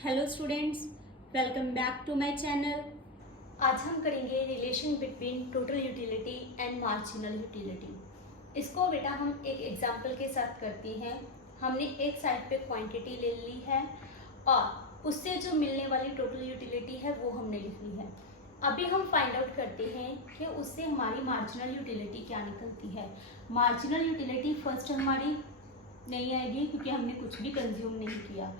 Hello students, welcome back to my channel. आज हम करेंगे relation between total utility and marginal utility. इसको बेटा हम एक एग्जांपल के साथ करते हैं। हमने एक साइड पे क्वांटिटी ले ली है और उससे जो मिलने वाली टोटल यूटिलिटी है वो हमने लिख ली है। अभी हम फाइंड आउट करते हैं कि उससे हमारी मार्जिनल यूटिलिटी क्या निकलती है। मार्जिनल यूटिलिटी फर्स्ट हमारी नहीं आएगी क्योंकि हमने कुछ भी कंज्यूम नहीं किया,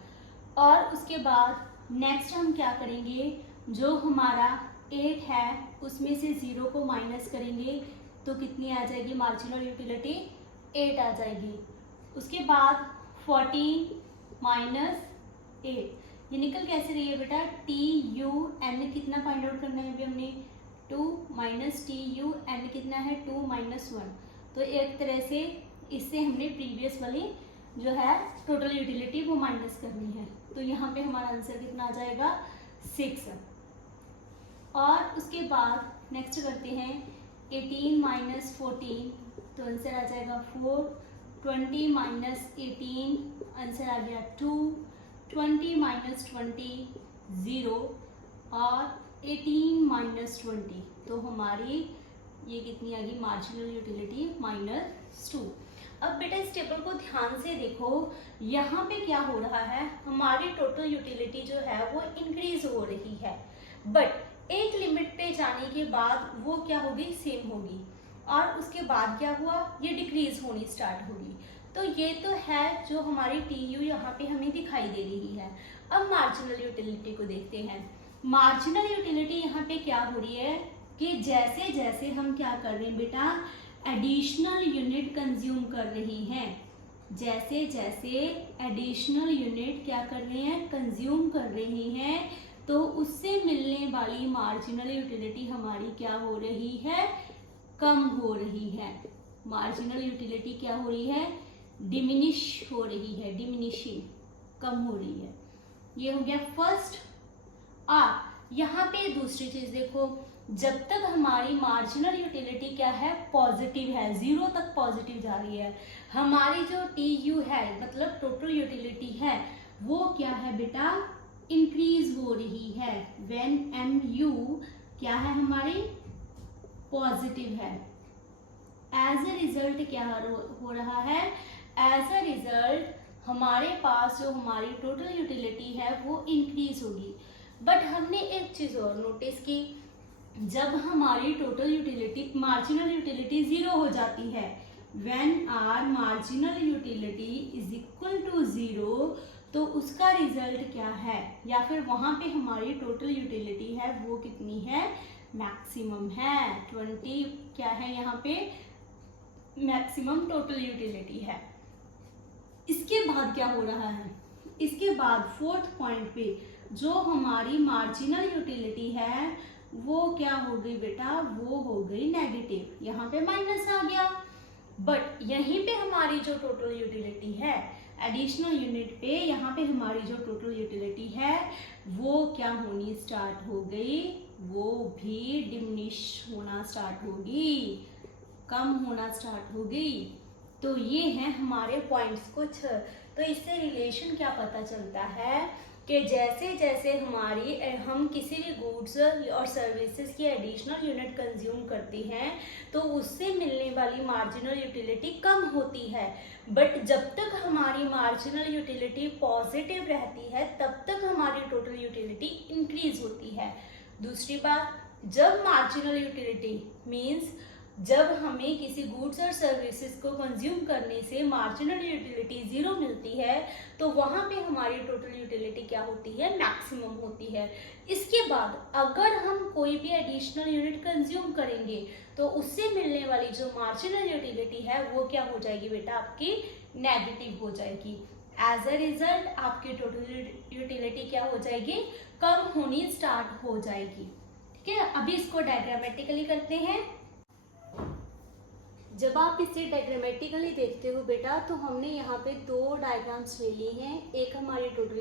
और उसके बाद नेक्स्ट हम क्या करेंगे, जो हमारा 8 है उसमें से 0 को माइनस करेंगे तो कितनी आ जाएगी मार्जिनल यूटिलिटी, 8 आ जाएगी। उसके बाद 14 माइनस 8 ये निकल कैसे रही है बेटा, टी यू एन कितना फाइंड आउट करना है अभी हमने, 2 माइनस टी यू एन कितना है 2 माइनस 1। तो एक तरह से इससे हमने प्रीवियस वाली जो है टोटल यूटिलिटी वो माइनस करनी है। तो यहाँ पे हमारा आंसर कितना आ जाएगा 6। और उसके बाद नेक्स्ट करते हैं 18 माइनस 14, तो आंसर आ जाएगा 4। 20 माइनस 18 आंसर आ गया 2। 20 माइनस 20 0 और 18 माइनस 20, तो हमारी ये कितनी आ गई मार्जिनल यूटिलिटी -2। अब बेटा इस टेबल को ध्यान से देखो, यहाँ पे क्या हो रहा है, हमारी टोटल यूटिलिटी जो है वो इंक्रीज हो रही है, बट एक लिमिट पे जाने के बाद वो क्या होगी, सेम होगी, और उसके बाद क्या हुआ, ये डिक्रीज होनी स्टार्ट होगी। तो ये तो है जो हमारी टी यू यहाँ पे हमें दिखाई दे रही है। अब मार्जिनल यूटिलिटी को देखते हैं। मार्जिनल यूटिलिटी यहाँ पे क्या हो रही है कि जैसे जैसे हम क्या कर रहे हैं बेटा, एडिशनल यूनिट कंज्यूम कर रही हैं, जैसे जैसे एडिशनल यूनिट क्या कर रहे हैं, कंज्यूम कर रही हैं, तो उससे मिलने वाली मार्जिनल यूटिलिटी हमारी क्या हो रही है, कम हो रही है। मार्जिनल यूटिलिटी क्या हो रही है, डिमिनिश हो रही है, डिमिनिशिंग, कम हो रही है। ये हो गया फर्स्ट। यहाँ पे दूसरी चीज देखो, जब तक हमारी मार्जिनल यूटिलिटी क्या है, पॉजिटिव है, 0 तक पॉजिटिव जा रही है, हमारी जो टी यू है मतलब टोटल यूटिलिटी है वो क्या है बेटा, इंक्रीज हो रही है। व्हेन एम यू क्या है हमारी, पॉजिटिव है, एज ए रिजल्ट क्या हो रहा है, एज ए रिजल्ट हमारे पास जो हमारी टोटल यूटिलिटी है वो इंक्रीज होगी। बट हमने एक चीज और नोटिस की, जब हमारी टोटल यूटिलिटी मार्जिनल यूटिलिटी 0 हो जाती है, when are marginal utility is equal to 0, तो उसका रिजल्ट क्या है, या फिर वहां पे हमारी टोटल यूटिलिटी है वो कितनी है, मैक्सिमम है। 20 क्या है यहाँ पे, मैक्सिमम टोटल यूटिलिटी है। इसके बाद क्या हो रहा है, इसके बाद फोर्थ पॉइंट पे जो हमारी मार्जिनल यूटिलिटी है वो क्या हो गई बेटा, वो हो गई नेगेटिव, यहाँ पे माइनस आ गया। बट यहीं पे हमारी जो टोटल यूटिलिटी है एडिशनल यूनिट पे, यहाँ पे हमारी जो टोटल यूटिलिटी है वो क्या होनी स्टार्ट हो गई, वो भी डिमिनिश होना स्टार्ट होगी, कम होना स्टार्ट हो गई। तो ये हैं हमारे पॉइंट्स कुछ। तो इससे रिलेशन क्या पता चलता है कि जैसे जैसे हम किसी भी गुड्स और सर्विसेज की एडिशनल यूनिट कंज्यूम करते हैं तो उससे मिलने वाली मार्जिनल यूटिलिटी कम होती है, बट जब तक हमारी मार्जिनल यूटिलिटी पॉजिटिव रहती है तब तक हमारी टोटल यूटिलिटी इंक्रीज होती है। दूसरी बात, जब मार्जिनल यूटिलिटी मीन्स जब हमें किसी गुड्स और सर्विसेज को कंज्यूम करने से मार्जिनल यूटिलिटी 0 मिलती है, तो वहां पे हमारी टोटल यूटिलिटी क्या होती है, मैक्सिमम होती है। इसके बाद अगर हम कोई भी एडिशनल यूनिट कंज्यूम करेंगे तो उससे मिलने वाली जो मार्जिनल यूटिलिटी है वो क्या हो जाएगी बेटा, आपकी नेगेटिव हो जाएगी। एज ए रिजल्ट आपकी टोटल यूटिलिटी क्या हो जाएगी, कम होनी स्टार्ट हो जाएगी। ठीक है, अभी इसको डायग्रामेटिकली करते हैं। जब आप इसे डायग्रामेटिकली देखते हो बेटा, तो हमने यहाँ पे 2 डायग्राम्स ले लिए हैं, एक हमारी टोटल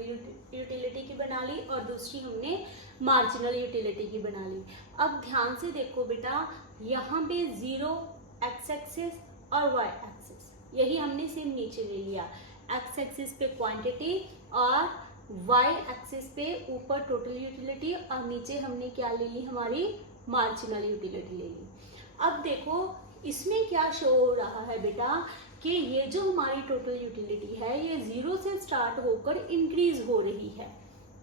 यूटिलिटी की बना ली और दूसरी हमने मार्जिनल यूटिलिटी की बना ली। अब ध्यान से देखो बेटा, यहाँ पे 0 एक्स एक्सिस और वाई एक्सिस, यही हमने सेम नीचे ले लिया। एक्स एक्सिस पे क्वांटिटी और वाई एक्सिस पे ऊपर टोटल यूटिलिटी और नीचे हमने क्या ले ली, हमारी मार्जिनल यूटिलिटी ले ली। अब देखो इसमें क्या शो हो रहा है बेटा कि ये जो हमारी टोटल यूटिलिटी है ये 0 से स्टार्ट होकर इंक्रीज हो रही है।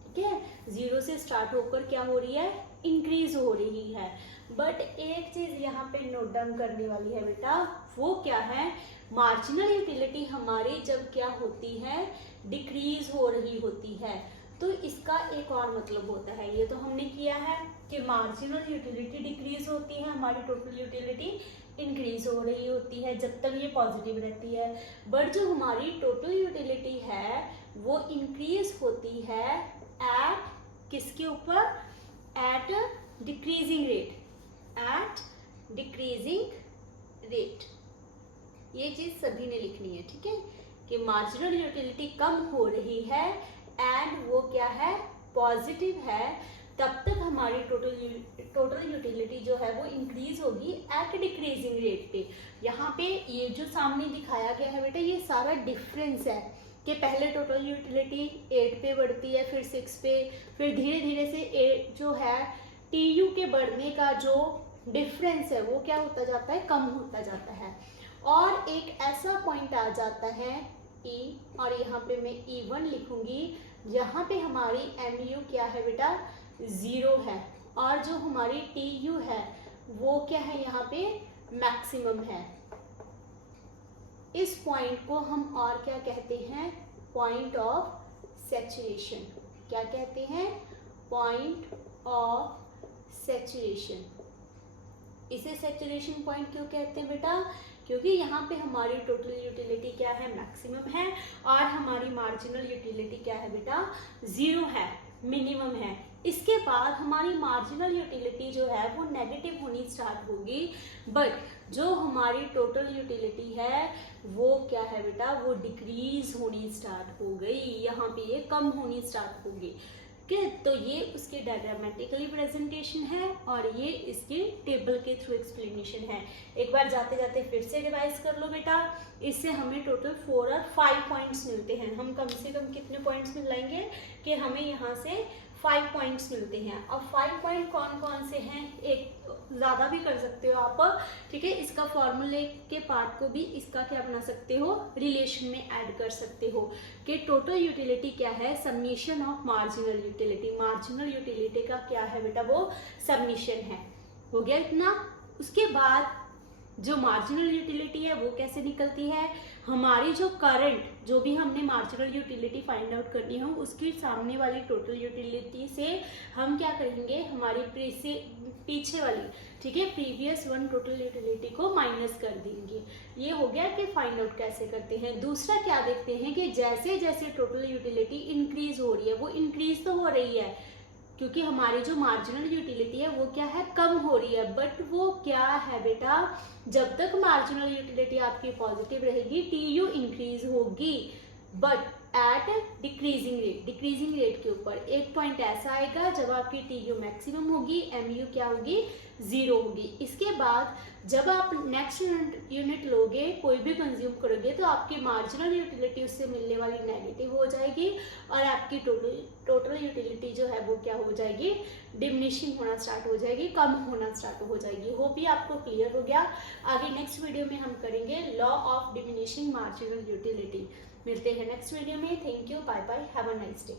ठीक है, 0 से स्टार्ट होकर क्या हो रही है, इंक्रीज हो रही है। बट एक चीज यहाँ पे नोट डाउन करने वाली है बेटा, वो क्या है, मार्जिनल यूटिलिटी हमारी जब क्या होती है, डिक्रीज हो रही होती है, तो इसका एक और मतलब होता है, ये तो हमने किया है कि मार्जिनल यूटिलिटी डिक्रीज होती है, हमारी टोटल यूटिलिटी इंक्रीज हो रही होती है जब तक ये पॉजिटिव रहती है। बट जो हमारी टोटल यूटिलिटी है वो इंक्रीज होती है एट किसके ऊपर, at decreasing rate, at decreasing rate. ये चीज सभी ने लिखनी है, ठीक है, कि मार्जिनल यूटिलिटी कम हो रही है एंड वो क्या है, पॉजिटिव है, तब तक हमारी टोटल यूटिलिटी जो है वो इंक्रीज होगी एट डिक्रीजिंग रेट पे। यहाँ पे ये जो सामने दिखाया गया है बेटा, ये सारा डिफरेंस है कि पहले टोटल यूटिलिटी 8 पे बढ़ती है, फिर 6 पे, फिर धीरे धीरे से 8 जो है टीयू के बढ़ने का जो डिफरेंस है वो क्या होता जाता है, कम होता जाता है। और एक ऐसा पॉइंट आ जाता है E, और यहाँ पे मैं E1 लिखूंगी, जहाँ पे हमारी MU क्या है बेटा, 0 है, और जो हमारी TU है वो क्या है, यहाँ पे मैक्सिमम है। इस पॉइंट को हम और क्या कहते हैं, पॉइंट ऑफ सैचुरेशन। क्या कहते हैं, पॉइंट ऑफ सैचुरेशन। इसे सैचुरेशन पॉइंट क्यों कहते हैं बेटा, क्योंकि यहाँ पे हमारी टोटल यूटिलिटी क्या है, मैक्सिमम है, और हमारी मार्जिनल यूटिलिटी क्या है बेटा, 0 है, मिनिमम है। इसके बाद हमारी मार्जिनल यूटिलिटी जो है वो नेगेटिव होनी स्टार्ट होगी, बट जो हमारी टोटल यूटिलिटी है वो क्या है बेटा, वो डिक्रीज होनी स्टार्ट हो गई, यहाँ पे ये कम होनी स्टार्ट होगी। तो ये उसके डायग्रामेटिकली प्रेजेंटेशन है और ये इसके टेबल के थ्रू एक्सप्लेनेशन है। एक बार जाते जाते फिर से रिवाइज कर लो बेटा। इससे हमें टोटल 4 और 5 पॉइंट्स मिलते हैं। हम कम से कम कितने पॉइंट्स मिलाएंगे कि हमें यहाँ से 5 पॉइंट्स मिलते हैं। अब 5 पॉइंट कौन कौन से हैं, एक ज़्यादा भी कर सकते हो आप, ठीक है। इसका फॉर्मूले के पार्ट को भी इसका क्या बना सकते हो, रिलेशन में ऐड कर सकते हो कि टोटल यूटिलिटी क्या है, submission of marginal utility. Marginal utility का क्या है बेटा, वो सबमिशन है। हो गया इतना। उसके बाद जो मार्जिनल यूटिलिटी है वो कैसे निकलती है, हमारी जो करंट, जो भी हमने मार्जिनल यूटिलिटी फाइंड आउट करनी हो उसकी सामने वाली टोटल यूटिलिटी से हम क्या करेंगे, हमारी पीछे वाली, ठीक है, प्रीवियस वन टोटल यूटिलिटी को माइनस कर देंगे। ये हो गया कि फाइंड आउट कैसे करते हैं। दूसरा क्या देखते हैं कि जैसे जैसे टोटल यूटिलिटी इंक्रीज हो रही है, वो इंक्रीज तो हो रही है क्योंकि हमारी जो मार्जिनल यूटिलिटी है वो क्या है, कम हो रही है, बट वो क्या है बेटा, जब तक मार्जिनल यूटिलिटी आपकी पॉजिटिव रहेगी टीयू इंक्रीज होगी, but at decreasing rate. Decreasing rate के ऊपर एक पॉइंट ऐसा आएगा जब आपकी टीयू मैक्सिमम होगी, एमयू क्या होगी, 0 होगी। इसके बाद जब आप नेक्स्ट यूनिट लोगे, कोई भी कंज्यूम करोगे, तो आपकी मार्जिनल यूटिलिटी उससे मिलने वाली नेगेटिव हो जाएगी और आपकी टोटल यूटिलिटी जो है वो क्या हो जाएगी, डिमिनिशिंग होना स्टार्ट हो जाएगी, कम होना स्टार्ट हो जाएगी। होप ये आपको क्लियर हो गया। आगे नेक्स्ट वीडियो में हम करेंगे law of diminishing marginal utility. मिलते हैं नेक्स्ट वीडियो में। Thank you, bye bye, have a nice day.